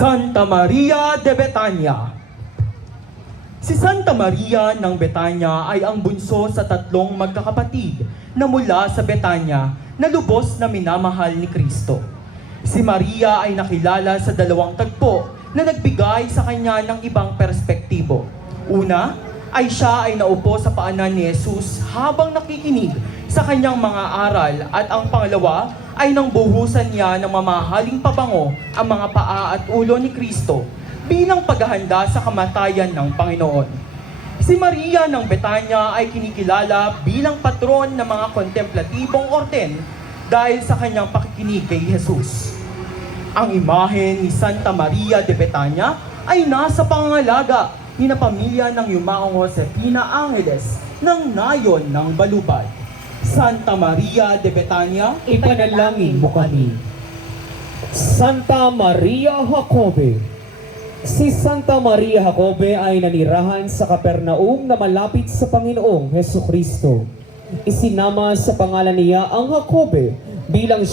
Santa Maria de Betania Si Santa Maria ng Betania ay ang bunso sa tatlong magkakapatid na mula sa Betania na lubos na minamahal ni Kristo. Si Maria ay nakilala sa dalawang tagpo na nagbigay sa kanya ng ibang perspektibo. Una, ay siya ay naupo sa paanan ni Jesus habang nakikinig sa kanyang mga aral at ang pangalawa ay nang buhusan niya ng mamahaling pabango ang mga paa at ulo ni Kristo bilang paghahanda sa kamatayan ng Panginoon. Si Maria ng Betanya ay kinikilala bilang patron ng mga kontemplatibong orden dahil sa kanyang pakikinig kay Jesus. Ang imahe ni Santa Maria de Betania ay nasa pangangalaga ni na pamilya ng yumaong Josefina Angeles ng nayon ng Balubad. Santa Maria de Betania, Ipanalangin mo kami. Santa Maria Jacobe. Si Santa Maria Jacobe ay nanirahan sa Kapernaum na malapit sa Panginoong Heso Kristo. Isinama sa pangalan niya ang Jacobe bilang